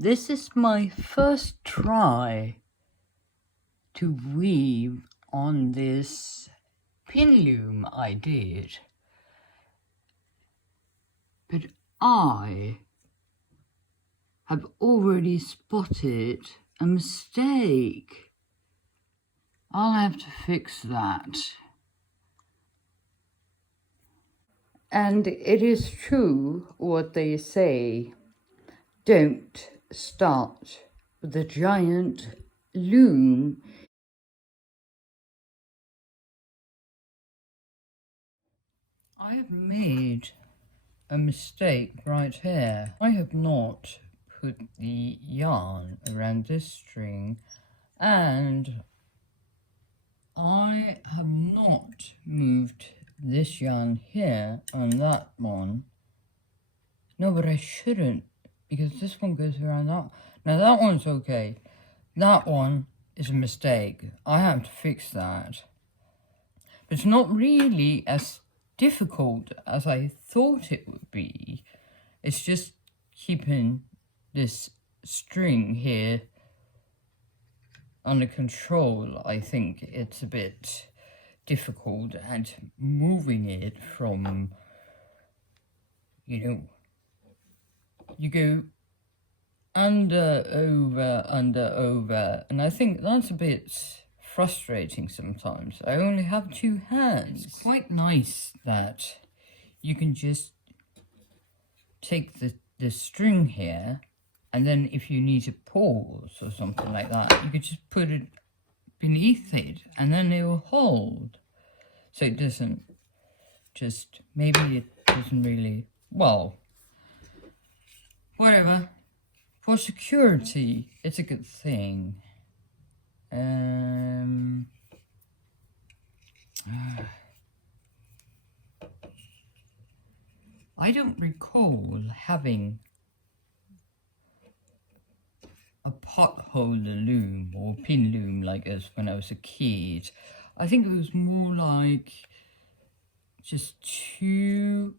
This is my first try to weave on this pin loom I did, but I have already spotted a mistake. I'll have to fix that. And it is true what they say, don't start with a giant loom. I have made a mistake right here. I have not put the yarn around this string, and I have not moved this yarn here on that one. No, but I shouldn't, because this one goes around that. Now that one's okay. That one is a mistake. I have to fix that. But it's not really as difficult as I thought it would be. It's just keeping this string here under control. I think it's a bit difficult, and moving it from, you go under, over, and I think that's a bit frustrating sometimes. I only have two hands. It's quite nice that you can just take the string here, and then if you need to pause or something like that, you could just put it beneath it, and then it will hold. So it doesn't just, maybe it doesn't really, well, whatever. For security, it's a good thing. I don't recall having a potholder loom or pin loom like this when I was a kid. I think it was more like just two.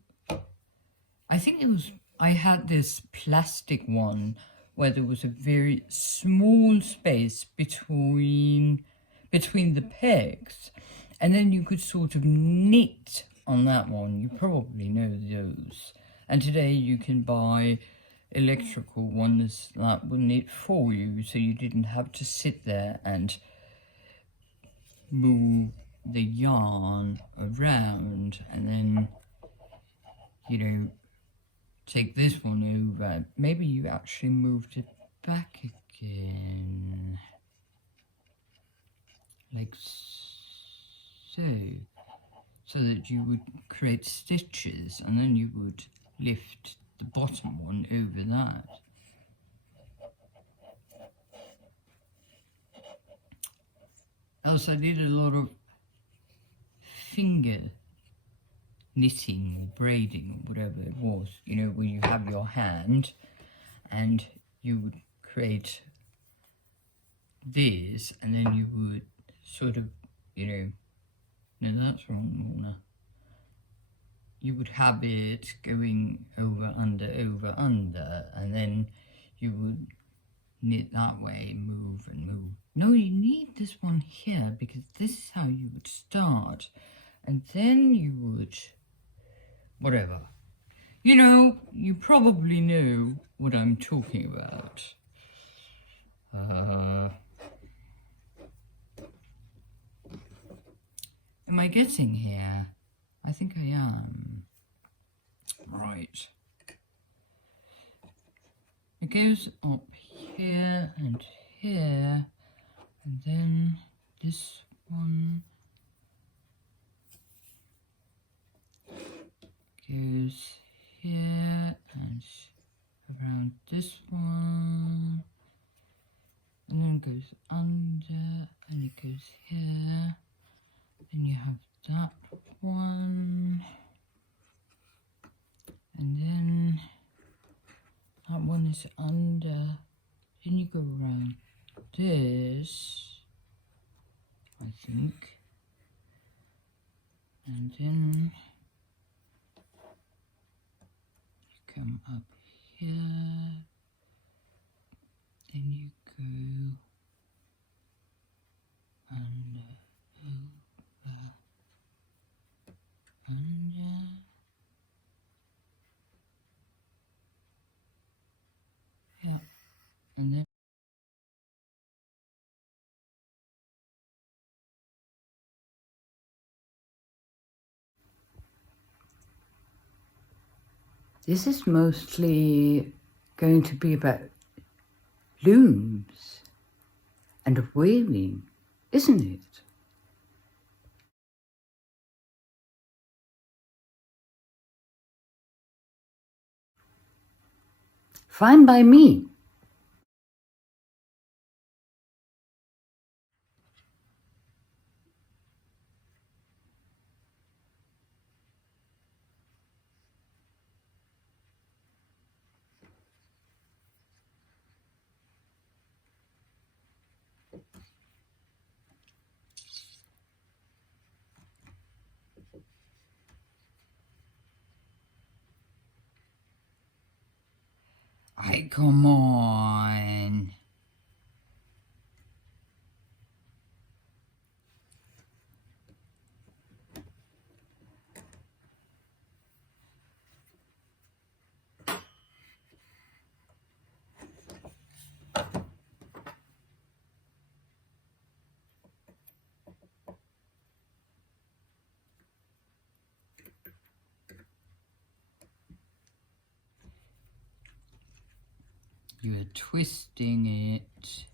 I had this plastic one where there was a very small space between the pegs, and then you could sort of knit on that one. You probably know those. And today you can buy electrical ones that will knit for you, so you didn't have to sit there and move the yarn around and then, take this one over. Maybe you actually moved it back again, like so, so that you would create stitches, and then you would lift the bottom one over that. Else I did a lot of finger knitting or braiding or whatever it was, where you have your hand and you would create this, and then you would sort of, no, that's wrong, Lorna. You would have it going over, under, and then you would knit that way, move and move. No, you need this one here, because this is how you would start, and then you would, whatever. You probably know what I'm talking about. Am I getting here? I think I am. Right. It goes up here and here, and then this one goes here and around this one, and then it goes under, and it goes here. Then you have that one, and then that one is under. Then you go around this, I think, and then you come up here, And then this is mostly going to be about looms and weaving, isn't it? Fine by me. Ay, come on. You're twisting it.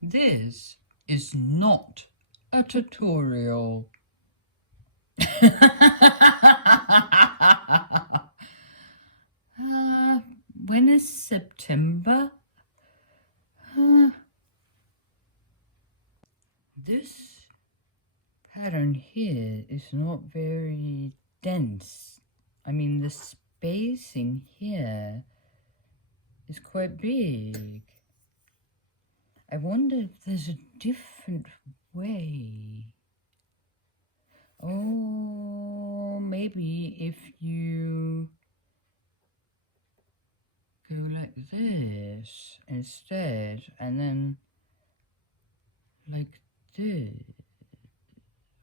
This is not a tutorial. When is September? This pattern here is not very dense. I mean, the spacing here is quite big. I wonder if there's a different way. Oh, maybe if you go like this instead, and then like this.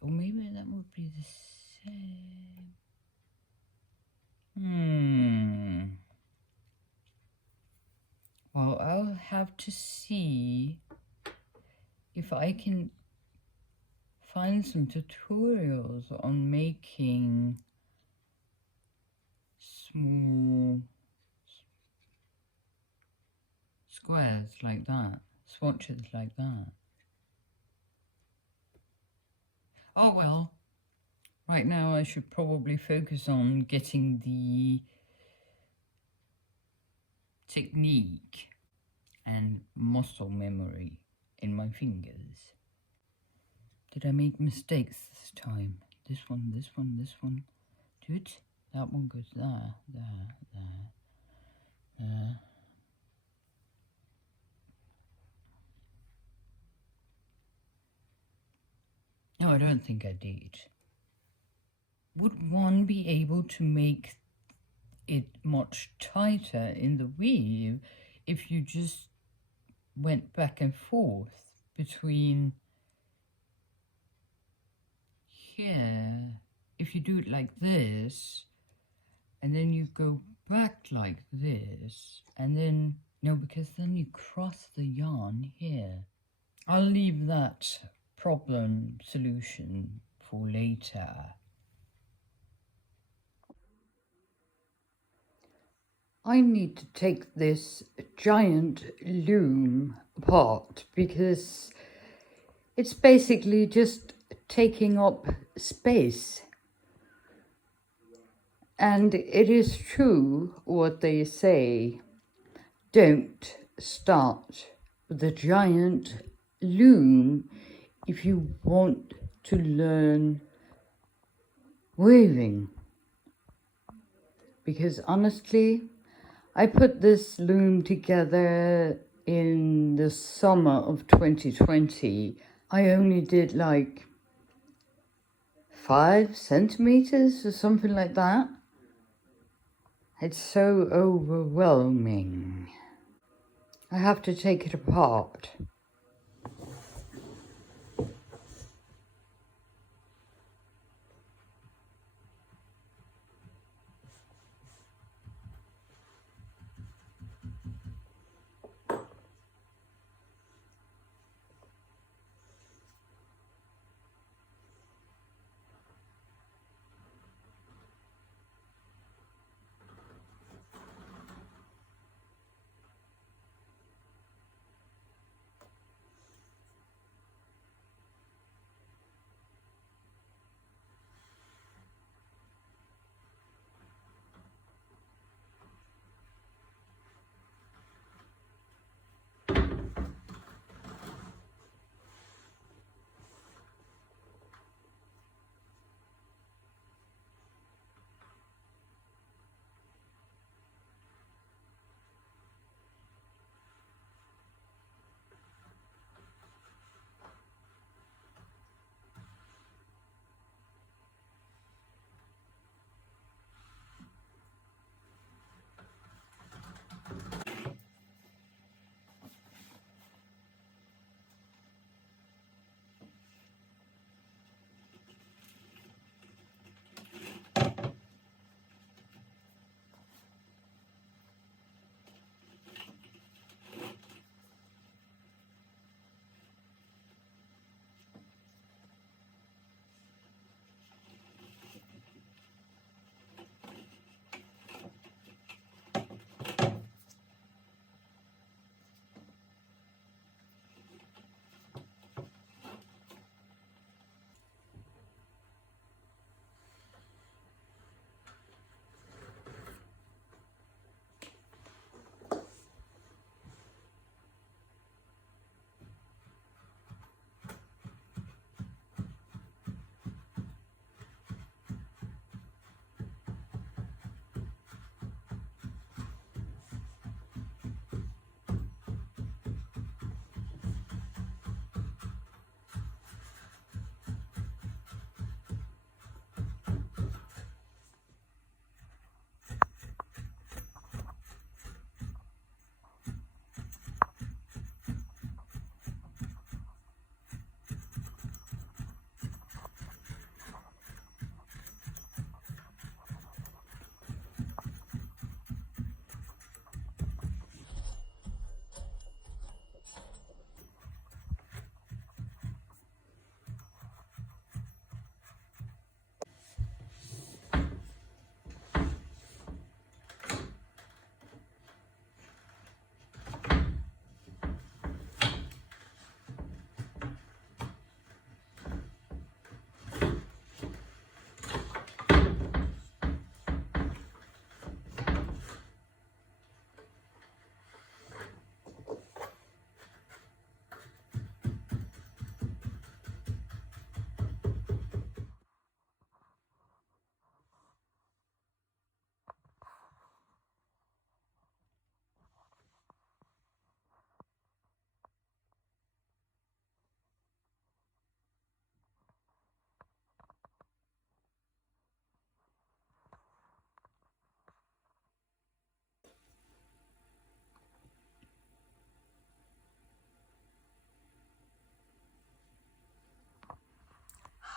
Or maybe that would be the same. Well, I'll have to see if I can find some tutorials on making small squares like that, swatches like that. Oh well, right now I should probably focus on getting the technique and muscle memory in my fingers. Did I make mistakes this time? This one, this one, this one. Good. That one goes there, there, there, there. No, I don't think I did. Would one be able to make it much tighter in the weave if you just went back and forth between here? If you do it like this, and then you go back like this, and then, no, because then you cross the yarn here. I'll leave that problem solution for later. I need to take this giant loom apart because it's basically just taking up space. And it is true what they say, don't start with a giant loom if you want to learn weaving. Because honestly, I put this loom together in the summer of 2020. I only did like 5 centimeters or something like that. It's so overwhelming. I have to take it apart.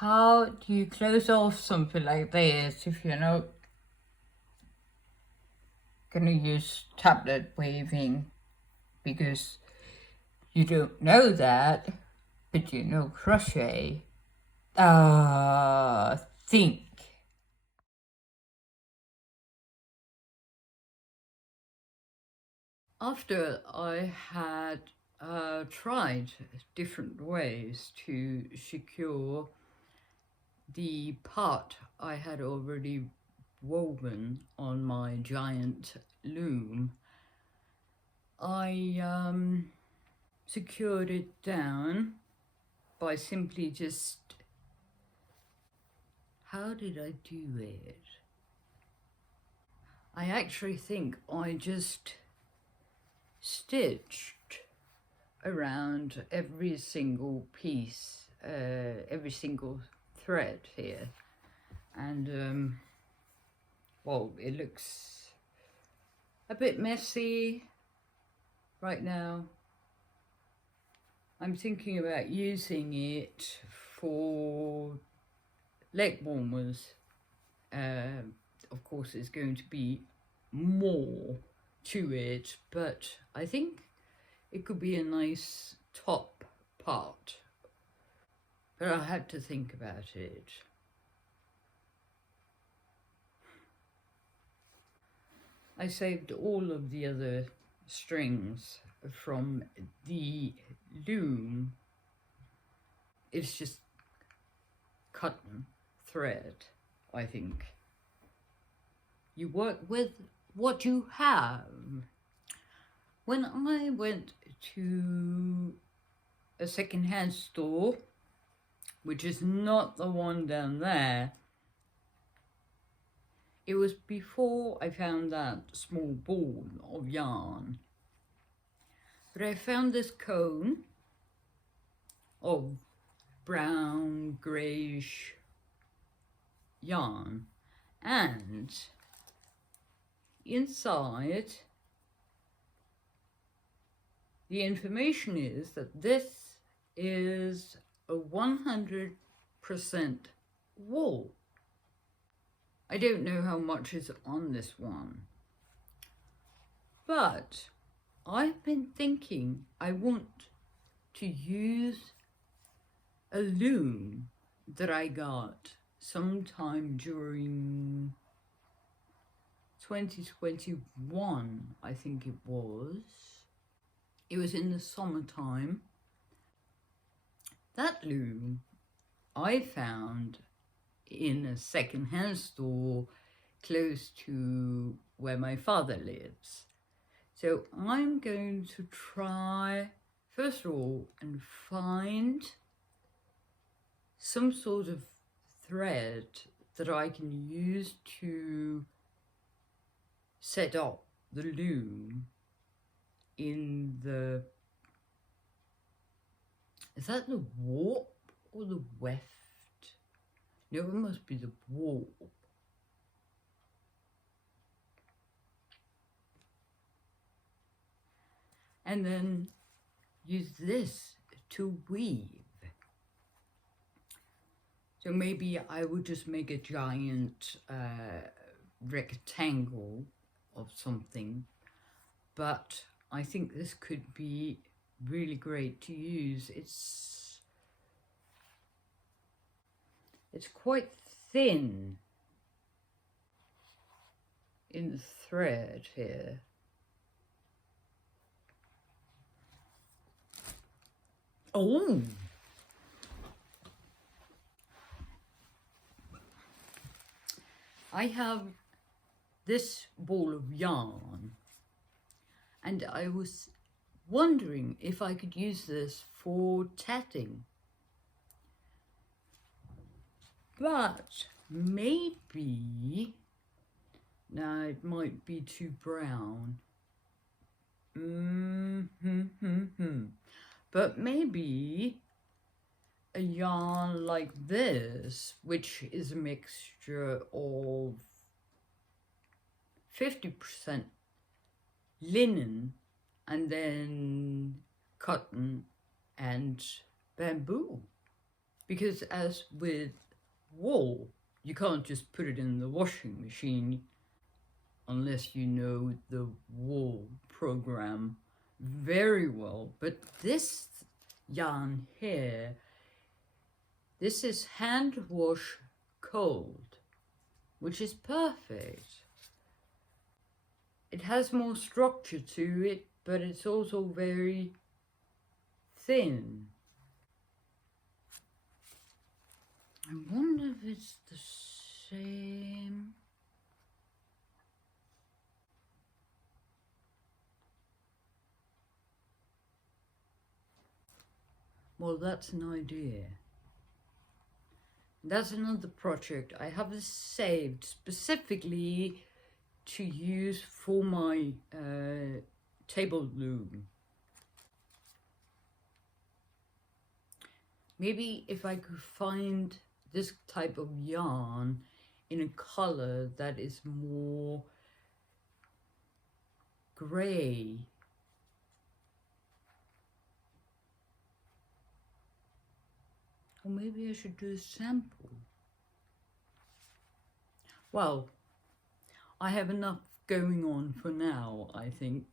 How do you close off something like this if you're not gonna use tablet waving? Because you don't know that, but you know crochet. Think. After I had tried different ways to secure the part I had already woven on my giant loom, I secured it down by simply just, how did I do it? I actually think I just stitched around every single piece, every single thread here, and well, it looks a bit messy right now. I'm thinking about using it for leg warmers. Of course, there's going to be more to it, but I think it could be a nice top part. But I'll have to think about it. I saved all of the other strings from the loom. It's just cotton thread, I think. You work with what you have. When I went to a second-hand store, which is not the one down there, it was before I found that small ball of yarn. But I found this cone of brown, greyish yarn, and inside the information is that this is a 100% wool. I don't know how much is on this one, but I've been thinking I want to use a loom that I got sometime during 2021, I think it was. It was in the summertime. That loom I found in a second-hand store close to where my father lives. So I'm going to try, first of all, and find some sort of thread that I can use to set up the loom in the, is that the warp or the weft? No, it must be the warp. And then use this to weave. So maybe I would just make a giant rectangle of something, but I think this could be really great to use. It's quite thin in the thread here. Oh! I have this ball of yarn, and I was wondering if I could use this for tatting. But maybe, now it might be too brown. But maybe a yarn like this, which is a mixture of 50% linen and then cotton and bamboo. Because as with wool, you can't just put it in the washing machine unless you know the wool program very well. But this yarn here, this is hand wash cold, which is perfect. It has more structure to it, but it's also very thin. I wonder if it's the same. Well, that's an idea. That's another project. I have this saved specifically to use for my table loom. Maybe if I could find this type of yarn in a color that is more grey. Or maybe I should do a sample. Well, I have enough going on for now, I think.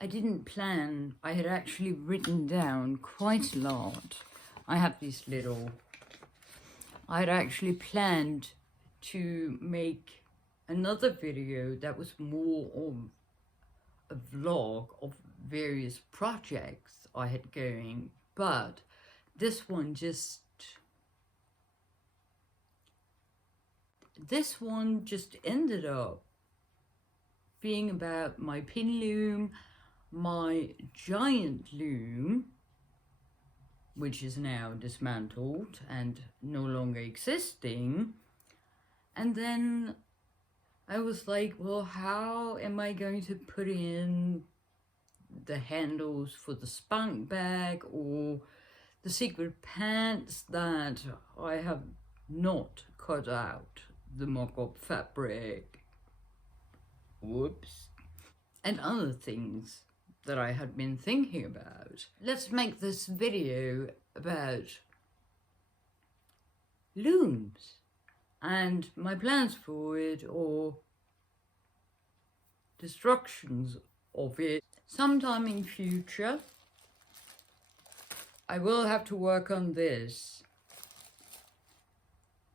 I didn't plan, I had actually written down quite a lot. I have this little, I had actually planned to make another video that was more of a vlog of various projects I had going, but this one just ended up being about my pin loom, my giant loom, which is now dismantled and no longer existing. And then I was like, well, how am I going to put in the handles for the spunk bag or the secret pants that I have not cut out the mock-up fabric, whoops, and other things that I had been thinking about. Let's make this video about looms and my plans for it or destructions of it. Sometime in future I will have to work on this,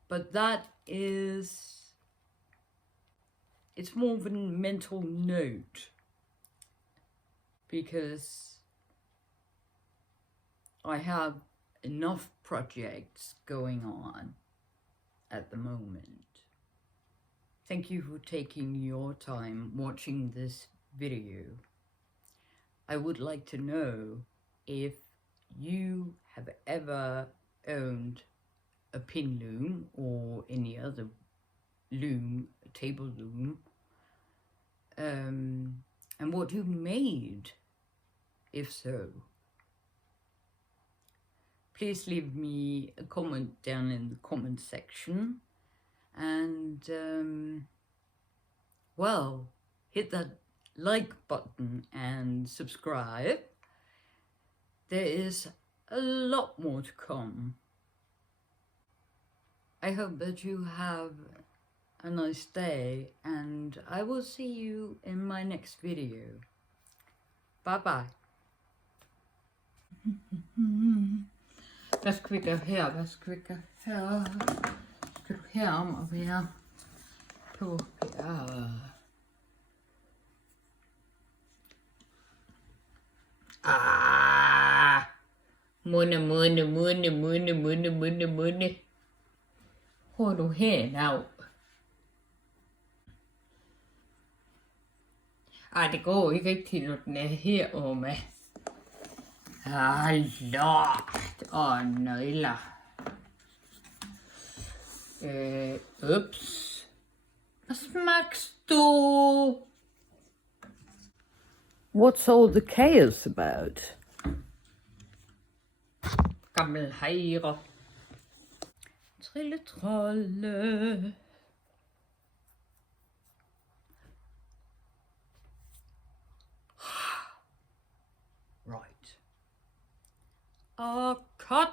but that is, it's more of a mental note because I have enough projects going on at the moment. Thank you for taking your time watching this video. I would like to know if you have ever owned a pin loom or any other loom, table loom, and what you made, if so. Please leave me a comment down in the comment section and well, hit that like button and subscribe. There is a lot more to come. I hope that you have a nice day and I will see you in my next video. Bye bye. Hvad skal vi gøre her? Hvad skal vi gøre her? Skal du herom og være på her? Munde. Hvor er du hen af? Ej, det går ikke rigtig, når den er heromme. Lort og nøgler. Ups. Hvad smaks du? What's all the chaos about? Gammel hejre. Trilletrolle. Right. Og cut.